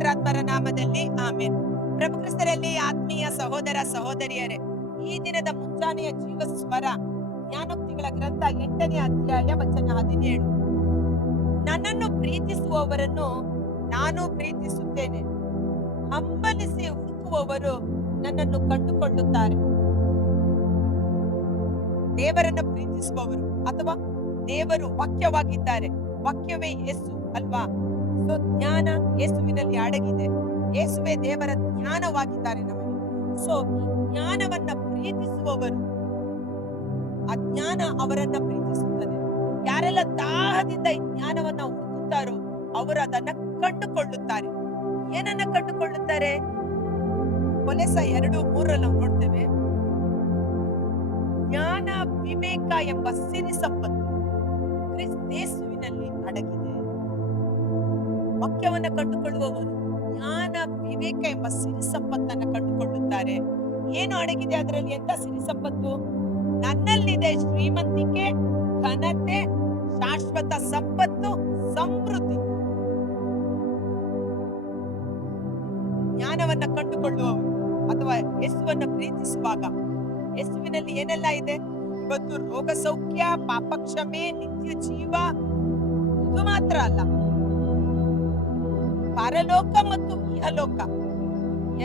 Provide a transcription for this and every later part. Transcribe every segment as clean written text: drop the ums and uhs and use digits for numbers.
ಪವಿತ್ರಾತ್ಮರ ನಾಮದಲ್ಲಿ ಆಮೇನ್. ಪ್ರಭು ಕ್ರಿಸ್ತರಲ್ಲಿ ಆತ್ಮೀಯ ಸಹೋದರ ಸಹೋದರಿಯರೇ, ಈ ದಿನದ ಮುಂಜಾನೆಯ ಜೀವ ಸ್ವರ ಜ್ಞಾನೋಕ್ತಿಗಳ ಗ್ರಂಥ 8ನೇ ಅಧ್ಯಾಯ ವಚನ 17. ನನ್ನನ್ನು ಪ್ರೀತಿಸುವವರನ್ನು ನಾನು ಪ್ರೀತಿಸುತ್ತೇನೆ, ಹಂಬಲಿಸಿ ಹುಡುಕುವವರು ನನ್ನನ್ನು ಕಂಡುಕೊಳ್ಳುತ್ತಾರೆ. ದೇವರನ್ನ ಪ್ರೀತಿಸುವವರು ಅಥವಾ ದೇವರು ವಾಕ್ಯವಾಗಿದ್ದಾರೆ, ವಾಕ್ಯವೇ ಯೇಸು ಅಲ್ವಾ? ಸೊ ಜ್ಞಾನ ಯೇಸುವಿನಲ್ಲಿ ಅಡಗಿದೆ, ಯೇಸುವೇ ದೇವರ ಜ್ಞಾನವಾಗಿದ್ದಾರೆ ನಮಗೆ. ಸೊ ಈ ಜ್ಞಾನವನ್ನ ಪ್ರೀತಿಸುವವರು, ಆ ಜ್ಞಾನ ಅವರನ್ನ ಪ್ರೀತಿಸುತ್ತದೆ. ಯಾರೆಲ್ಲ ದಾಹದಿಂದ ಈ ಜ್ಞಾನವನ್ನ ಹುಡುಕುತ್ತಾರೋ ಅವರು ಅದನ್ನ ಕಂಡುಕೊಳ್ಳುತ್ತಾರೆ. ಏನನ್ನ ಕಂಡುಕೊಳ್ಳುತ್ತಾರೆ? ಕೊಲೆಸ 2:3 ನಾವು ನೋಡ್ತೇವೆ, ಜ್ಞಾನ ವಿವೇಕ ಎಂಬ ಸಿರಿ ಸಂಪತ್ತು ಕ್ರಿಸ್ತೇಸುವಿನಲ್ಲಿ ಅಡಗಿದೆ. ವಾಕ್ಯವನ್ನ ಕಂಡುಕೊಳ್ಳುವವರು ಜ್ಞಾನ ವಿವೇಕ ಎಂಬ ಸಿರಿ ಸಂಪತ್ತನ್ನ ಕಂಡುಕೊಳ್ಳುತ್ತಾರೆ. ಏನು ಅಡಗಿದೆ ಅದರಲ್ಲಿ? ಎಂತ ಸಿರಿ ಸಂಪತ್ತು? ನನ್ನಲ್ಲಿದೆ ಶ್ರೀಮಂತಿಕೆ, ಘನತೆ, ಶಾಶ್ವತ ಸಂಪತ್ತು, ಸಮೃದ್ಧಿ. ಜ್ಞಾನವನ್ನ ಕಂಡುಕೊಳ್ಳುವವರು ಅಥವಾ ಯೇಸುವನ್ನ ಪ್ರೀತಿಸುವಾಗ ಯೇಸುವಿನಲ್ಲಿ ಏನೆಲ್ಲ ಇದೆ? ಇವತ್ತು ರೋಗ ಸೌಖ್ಯ, ಪಾಪ ಕ್ಷಮೆ, ನಿತ್ಯ ಜೀವ. ಇದು ಮಾತ್ರ ಅಲ್ಲ, ಪರಲೋಕ ಮತ್ತು ಇಹಲೋಕ,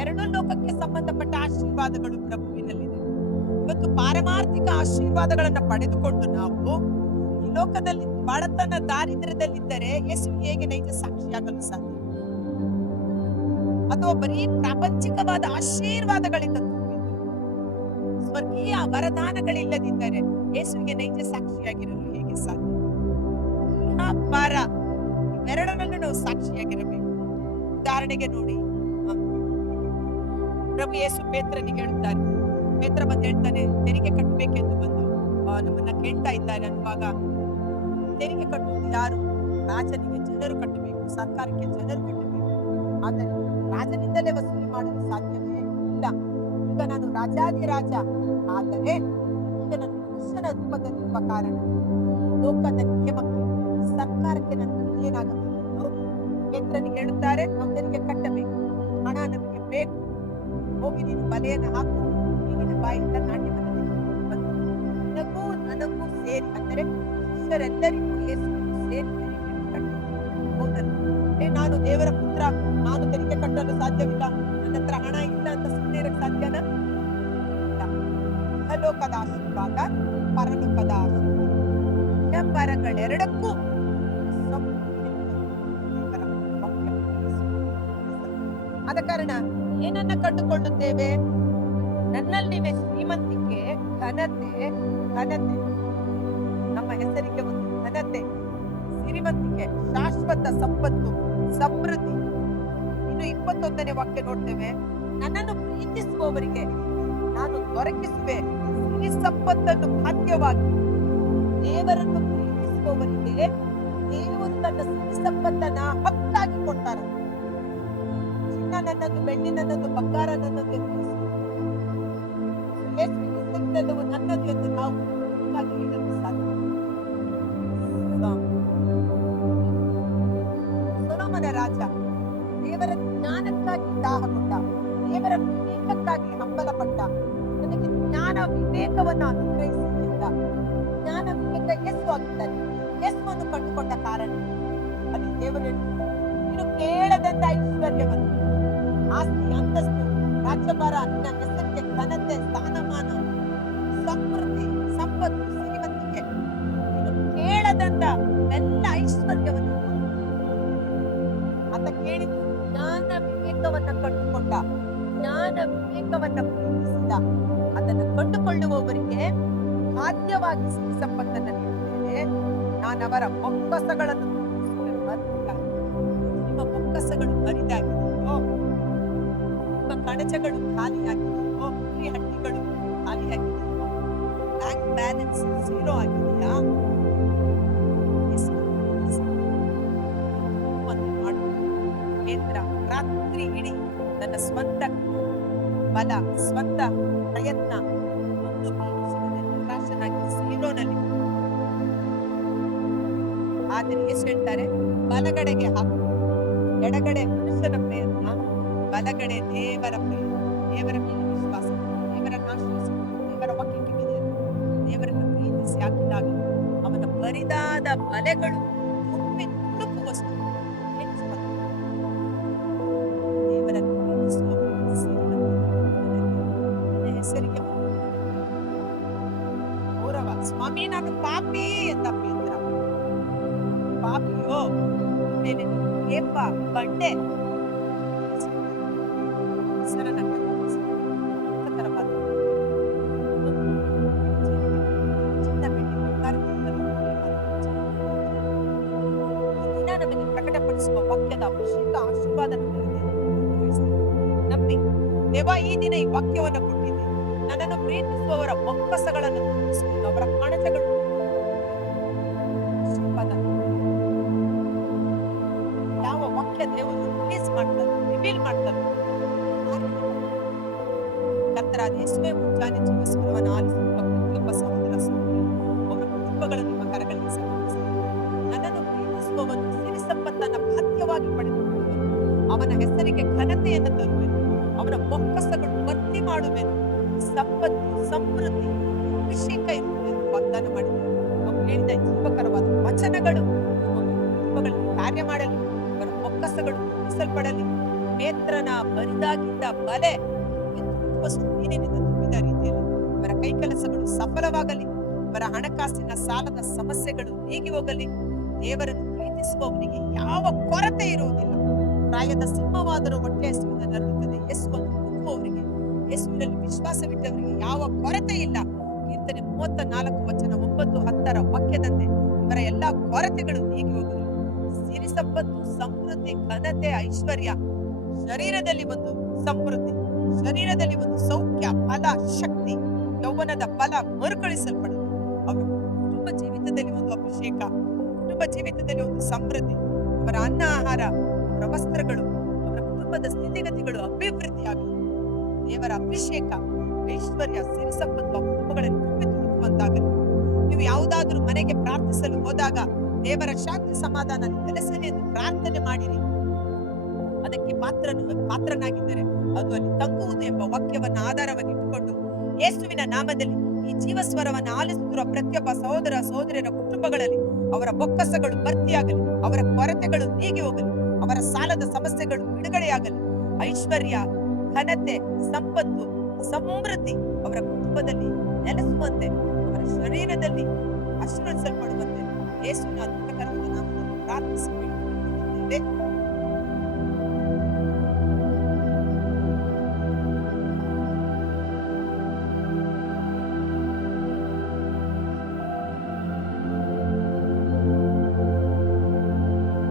ಎರಡು ಲೋಕಕ್ಕೆ ಸಂಬಂಧಪಟ್ಟ ಆಶೀರ್ವಾದಗಳು ಪ್ರಭುವಿನಲ್ಲಿದೆ. ಇವತ್ತು ಪಾರಮಾರ್ಥಿಕ ಆಶೀರ್ವಾದಗಳನ್ನ ಪಡೆದುಕೊಂಡು ನಾವು ಈ ಲೋಕದಲ್ಲಿ ಬಡತನ ದಾರಿದ್ರ್ಯದಲ್ಲಿದ್ದರೆ ಯೇಸು ಹೇಗೆ ನೈಜ ಸಾಕ್ಷಿಯಾಗಲು ಸಾಧ್ಯ? ಅಥವಾ ಬರೀ ಪ್ರಾಪಂಚಿಕವಾದ ಆಶೀರ್ವಾದಗಳಿಂದ ತುಂಬಿದ್ದು ಸ್ವರ್ಗೀಯ ವರದಾನಗಳಿಲ್ಲದಿದ್ದರೆ ಯೇಸುವಿಗೆ ನೈಜ ಸಾಕ್ಷಿಯಾಗಿರಲು ಹೇಗೆ ಸಾಧ್ಯ? ಪರ ಇವೆರಡರಲ್ಲೂ ನಾವು ಸಾಕ್ಷಿಯಾಗಿರಬೇಕು. ಉದಾಹರಣೆಗೆ ನೋಡಿ, ಪ್ರಭು ಯೇಸು ಪೇತ್ರನಿಗೆ ಹೇಳುತ್ತಾರೆ, ಪೇತ್ರ ಬಂದು ಹೇಳ್ತಾನೆ, ತೆರಿಗೆ ಕಟ್ಟಬೇಕೆಂದು ಬಂದು ನಮ್ಮನ್ನ ಕೇಳ್ತಾ ಇದ್ದಾರೆ ಅನ್ನುವಾಗ, ತೆರಿಗೆ ಕಟ್ಟುವುದು ಯಾರು? ರಾಜನಿಗೆ ಜನರು ಕಟ್ಟಬೇಕು, ಸರ್ಕಾರಕ್ಕೆ ಜನರು ಕಟ್ಟಬೇಕು. ಆದರೆ ರಾಜನಿಂದಲೇ ವಸೂಲಿ ಮಾಡಲು ಸಾಧ್ಯವೇ ಇಲ್ಲ. ಈಗ ನಾನು ರಾಜಾದಿರಾಜ, ಆದರೆ ಈಗ ನಾನು ಮನುಷ್ಯನ ರೂಪದಲ್ಲಿರುವ ಕಾರಣ ಲೋಕದ ನಿಯಮಕ್ಕೆ, ಸರ್ಕಾರಕ್ಕೆ ನಾನು ಏನಾಗಬೇಕು ಎಂದು ಪೇತ್ರನಿಗೆ ಹೇಳುತ್ತಾರೆ. ನಾವು ತೆರಿಗೆ ಕಟ್ಟಬೇಕು, ಹಣ ನಮಗೆ ಬೇಕು, ಹೋಗಿ ನೀನು ಬಲೆಯನ್ನು ಹಾಕು, ನೀರಿನ ಬಾಯಿಂದ ನಾಣ್ಯವನ್ನು ಬಂದು ನಿನಗೂ ನನಗೂ ಸೇರಿ, ಅಂದರೆ ಶಿಷ್ಯರೆಲ್ಲರಿಗೂ ಯೇಸುವಿಗೂ ಸೇರಿ ತೆರಿಗೆ ಕಟ್ಟು. ಹೌದಲ್ಲ? ನಾನು ದೇವರ ಪುತ್ರ, ನಾನು ತೆರಿಗೆ ಕಟ್ಟಲು ಸಾಧ್ಯವಿಲ್ಲ, ನನ್ನ ಹತ್ರ ಹಣ ಇಲ್ಲ ಅಂತ ಸುಮ್ಮನೆ ಇರಕ್ಕೆ ಸಾಧ್ಯನಾ? ಇಲ್ಲ. ಇಹಲೋಕದ ಆಶೀರ್ವಾದ, ಪರಲೋಕದ ಆಶೀರ್ವಾದ, ಪರಗಳೆರಡಕ್ಕೂ ಆದ ಕಾರಣ ಏನನ್ನ ಕಂಡುಕೊಳ್ಳುತ್ತೇವೆ? ನನ್ನಲ್ಲಿವೆ ಶ್ರೀಮಂತಿಕೆ, ಘನತೆ. ನಮ್ಮ ಹೆಸರಿಗೆ ಒಂದು ಘನತೆ, ಶ್ರೀಮಂತಿಕೆ, ಶಾಶ್ವತ ಸಂಪತ್ತು, ಸಮೃದ್ಧಿ. ಇನ್ನು 21ನೇ ವಾಕ್ಯ ನೋಡ್ತೇವೆ, ನನ್ನನ್ನು ಪ್ರೀತಿಸುವವರಿಗೆ ನಾನು ದೊರಕಿಸುವೆ ಸಿರಿ ಸಂಪತ್ತನ್ನು ಖಾದ್ಯವಾಗಿ. ದೇವರನ್ನು ಪ್ರೀತಿಸುವವರಿಗೆ ದೇವರು ತನ್ನ ಸಿರಿ ಸಂಪತ್ತನ್ನ ಹಕ್ಕಾಗಿ ಕೊಡ್ತಾರೆ. ಚಿನ್ನ ನನ್ನದು, ಬೆಳ್ಳಿ ನನ್ನದು, ಬಂಗಾರ ನನ್ನದು ಎಂದು ಸಿಕ್ಕೆಲ್ಲವೂ ನನ್ನದು ಎಂದು ನಾವು ಹೇಳಲು ಸಾಧ್ಯ. ಸೊಲೊಮೋನ ರಾಜ ದೇವರ ಜ್ಞಾನಕ್ಕಾಗಿ ದಾಹಗೊಂಡ, ದೇವರ ವಿವೇಕಕ್ಕಾಗಿ ಹಂಬಲಪಟ್ಟ. ನನಗೆ ಜ್ಞಾನ ವಿವೇಕವನ್ನು ಅನುಗ್ರಹಿಸಿದ್ದರಿಂದ ಜ್ಞಾನ ವಿವೇಕ ಯೇಸು ಆಗಿದ್ದಾನೆ. ಯೇಸುವನ್ನು ಕಂಡುಕೊಂಡ ಕಾರಣ ಅಲ್ಲಿ ದೇವರು ನೀನು ಕೇಳದಂತ ಐಶ್ವರ್ಯವನ್ನು, ಆಸ್ತಿ, ಅಂತಸ್ತು, ರಾಜ್ಯಭಾರ, ನಿನ್ನ ಹೆಸರಿಗೆ ಘನತೆ, ಸ್ಥಾನಮಾನ, ಸಮೃದ್ಧಿ, ಸಂಪತ್ತು, ಶ್ರೀಮಂತಿಕೆ, ನೀನು ಕೇಳದಂತ ಎಲ್ಲ ಐಶ್ವರ್ಯವನ್ನು ಆತ ಕೇಳಿದ್ದು. ಜ್ಞಾನ ವಿವೇಕವನ್ನ ಕಂಡುಕೊಂಡ, ಜ್ಞಾನ ವಿವೇಕವನ್ನ ಪ್ರೀತಿಸಿದ. ಅದನ್ನು ಕಂಡುಕೊಳ್ಳುವವರಿಗೆ ಸಾಧ್ಯವಾಗಿ ಸಿರಿ ಸಂಪತ್ತನ್ನು ನೀಡುತ್ತೇನೆ. ನಾನು ಅವರ ಬೊಕ್ಕಸಗಳನ್ನು ನಿಮ್ಮ ಬೊಕ್ಕಸಗಳು ಬರಿದಾಗಿದೆಯೋ, ನಿಮ್ಮ ಕಣಜಗಳು ಖಾಲಿಯಾಗಿದೆಯೋ, ಕುರಿ ಹಟ್ಟಿಗಳು ಖಾಲಿಯಾಗಿದೆಯೋ, ಬ್ಯಾಂಕ್ ಬ್ಯಾಲೆನ್ಸ್ 0 ಆಗಿದೆಯಾ? ಕೇಂದ್ರ ರಾತ್ರಿ ಇಡೀ ನನ್ನ ಸ್ವಂತ ಬಲ, ಸ್ವಂತ ಪ್ರಯತ್ನ, ಒಂದು ನಿರಾಶನಾಗಿ ಸೀರೋನಲ್ಲಿ. ಆದರೆ ಯೇಸು ಹೇಳ್ತಾರೆ, ಬಲಗಡೆಗೆ ಹಾಕು, ಎಡಗಡೆ ಮನುಷ್ಯನ ಪ್ರಯತ್ನ, ಬಲಗಡೆ ದೇವರ ಪ್ರಯತ್ನ, ದೇವರ ಮೇಲೆ ವಿಶ್ವಾಸ, ದೇವರನ್ನು ಆಶ್ರಯಿಸಿಕೊಂಡು ದೇವರ ವಾಕ್ಯಕ್ಕೆ ಬೆದೆಯಲು ದೇವರನ್ನು ಪ್ರೀತಿಸಿ ಹಾಕಿದಾಗ ಅವನ ಬರಿದಾದ ಬಲೆಗಳು ತುಂಬಿ ತುಳುಕುವಷ್ಟು ಹೆಚ್ಚು ದೇವರನ್ನು ಪ್ರೀತಿಸುವವರಿಗೆ ಸೇರಿದಂತೆ ಹೆಸರಿಗೆ ಗೌರವ. ಸ್ವಾಮಿ ನಾನು ಪಾಪಿ ಅಂತ ಪೇತ್ರ, ಪಾಪಿಯೋ ಮೇಲೆ ಏಪ ಬಂಡೆ ಹೆಸರನ್ನ ತರವಾದ ದಿನ ನಮಗೆ ಪ್ರಕಟಪಡಿಸುವ ವಾಕ್ಯದ ಅಭಿಷೇಕ ಆಶೀರ್ವಾದ ನಂಬಿ ದೇವ ಈ ದಿನ ಈ ವಾಕ್ಯವನ್ನು ಕೊಟ್ಟಿದ್ದೆ, ನನ್ನನ್ನು ಪ್ರೀತಿಸುವವರ ಬೊಕ್ಕಸಗಳನ್ನು ತುಂಬಿಸಿಕೊಂಡು ಅವರ ಕಣಜಗಳು ಯಾವ ವಾಕ್ಯ ದೇವರು ರಿಲೀಸ್ ಮಾಡ್ತಾರೆ, ರಿವೀಲ್ ಮಾಡ್ತಾರೆ. ಕರ್ತರಾದ ಯೇಸುವೇ ಮುಂಜಾನೆ ಜೀವಸ್ವರವನ್ನು ಆಲಿಸುವ ಪ್ರತಿಯೊಬ್ಬ ಸಹೋದರ ಸಹೋದರಿ ಅವರ ಕುಟುಂಬಗಳನ್ನು ನಿಮ್ಮ ಕರಗಳಿಗೆ ಸಮರ್ಪಿಸಿ. ನನ್ನನ್ನು ಪ್ರೀತಿಸುವವನು ಸಿರಿ ಸಂಪತ್ತನ್ನು ಬಾಧ್ಯವಾಗಿ ಪಡೆದುಕೊಳ್ಳುವನು, ಅವನ ಹೆಸರಿಗೆ ಘನತೆಯನ್ನು ತರುವೆನು, ಅವನ ಬೊಕ್ಕಸಗಳು ಭರ್ತಿ ಮಾಡುವೆನು, ಸಂಪತ್ತು ಸಮೃದ್ಧಿ ಅಭಿಷೇಕ ಇರುವುದೆಂದು ವಾಗ್ದಾನ ಮಾಡಿದರು. ನಾವು ಹೇಳಿದ ಜೀವಕರವಾದ ವಚನಗಳು ಕುಟುಂಬಗಳಲ್ಲಿ ಕಾರ್ಯ ಮಾಡಲಿ, ಅವರ ಬೊಕ್ಕಸಗಳು ತುಂಬಿಸಲ್ಪಡಲಿ. ಪೇತ್ರನ ಬರಿದಾಗಿದ್ದ ಬಲೆ ನೀರಿನಿಂದ ತುಂಬಿದ ರೀತಿಯಲ್ಲಿ ಅವರ ಕೈ ಕೆಲಸಗಳು ಸಫಲವಾಗಲಿ, ಅವರ ಹಣಕಾಸಿನ ಸಾಲದ ಸಮಸ್ಯೆಗಳು ನೀಗಿ ಹೋಗಲಿ. ದೇವರನ್ನು ಪ್ರೀತಿಸುವವನಿಗೆ ಯಾವ ಕೊರತೆ ಇರುವುದಿಲ್ಲ. ಪ್ರಾಯದ ಸಿಂಹವಾದರೂ ಹೊಟ್ಟೆ ಹಸಿವಿನಿಂದ ನರಳುತ್ತದೆ, ಯೇಸುವನ್ನು ಹುಡುಕುವವರಿಗೆ, ಯೇಸುವಿನಲ್ಲಿ ವಿಶ್ವಾಸವಿಟ್ಟವರಿಗೆ ಯಾವ ಕೊರತೆ ಇಲ್ಲ. ಕೀರ್ತನೆ 34:9-10 ವಾಕ್ಯದಂತೆ ಇವರ ಎಲ್ಲಾ ಕೊರತೆಗಳು ನೀಗಿ ಹೋಗಲಿ. ಸಿರಿ ಸಂಪತ್ತು, ಸಮೃದ್ಧಿ, ಘನತೆ, ಐಶ್ವರ್ಯ, ಶರೀರದಲ್ಲಿ ಒಂದು ಸಮೃದ್ಧಿ, ಶರೀರದಲ್ಲಿ ಒಂದು ಸೌಖ್ಯ, ಬಲ, ಶಕ್ತಿ, ಯೌವನದ ಬಲ ಮರುಕಳಿಸಲ್ಪಡಲಿ. ಅವರ ಕುಟುಂಬ ಜೀವಿತದಲ್ಲಿ ಒಂದು ಅಭಿಷೇಕ, ಕುಟುಂಬ ಜೀವಿತದಲ್ಲಿ ಒಂದು ಸಮೃದ್ಧಿ, ಅವರ ಅನ್ನ ಆಹಾರ, ಅವರ ವಸ್ತ್ರಗಳು, ಅವರ ಕುಟುಂಬದ ಸ್ಥಿತಿಗತಿಗಳು ಅಭಿವೃದ್ಧಿಯಾಗಲಿ. ದೇವರ ಅಭಿಷೇಕ, ಐಶ್ವರ್ಯ, ಸಿರಿ ಸಂಪತ್ತು ಆ ಕುಟುಂಬಗಳಲ್ಲಿ ತುಂಬಿ ತುಳುಕುವಂತಾಗಲಿ. ನೀವು ಯಾವುದಾದ್ರೂ ಮನೆಗೆ ಪ್ರಾರ್ಥಿಸಲು ಹೋದಾಗ ದೇವರ ಶಾಂತಿ ಸಮಾಧಾನ ನೆಲೆಸಲಿ ಎಂದು ಪ್ರಾರ್ಥನೆ ಮಾಡಿರಿ. ಅದಕ್ಕೆ ಪಾತ್ರನಾಗಿದ್ದರೆ ಅದು ಅಲ್ಲಿ ತಂಗುವುದು ಎಂಬ ವಾಕ್ಯವನ್ನು ಆಧಾರವಾಗಿ ಇಟ್ಟುಕೊಂಡು ಯೇಸುವಿನ ನಾಮದಲ್ಲಿ ಈ ಜೀವಸ್ವರವನ್ನು ಆಲಿಸುತ್ತಿರುವ ಪ್ರತಿಯೊಬ್ಬ ಸಹೋದರ ಸಹೋದರಿಯರ ಕುಟುಂಬಗಳಲ್ಲಿ ಅವರ ಬೊಕ್ಕಸಗಳು ಭರ್ತಿಯಾಗಲಿ, ಅವರ ಕೊರತೆಗಳು ನೀಗಿ ಹೋಗಲಿ, ಅವರ ಸಾಲದ ಸಮಸ್ಯೆಗಳು ಬಿಡುಗಡೆಯಾಗಲಿ. ಐಶ್ವರ್ಯ, ಘನತೆ, ಸಂಪತ್ತು, ಸಮೃದ್ಧಿ ಅವರ ಕುಟುಂಬದಲ್ಲಿ ನೆಲೆಸುವಂತೆ, ಅವರ ಶರೀರದಲ್ಲಿ ಆಶೀರ್ವದಿಸಲ್ಪಡುವಂತೆ ಯೇಸುವಿನ ಅದ್ಭುತಕರವಾದ ನಾಮದಲ್ಲಿ ಪ್ರಾರ್ಥಿಸಿ ಬೇಡಿಕೊಳ್ಳುತ್ತೇವೆ.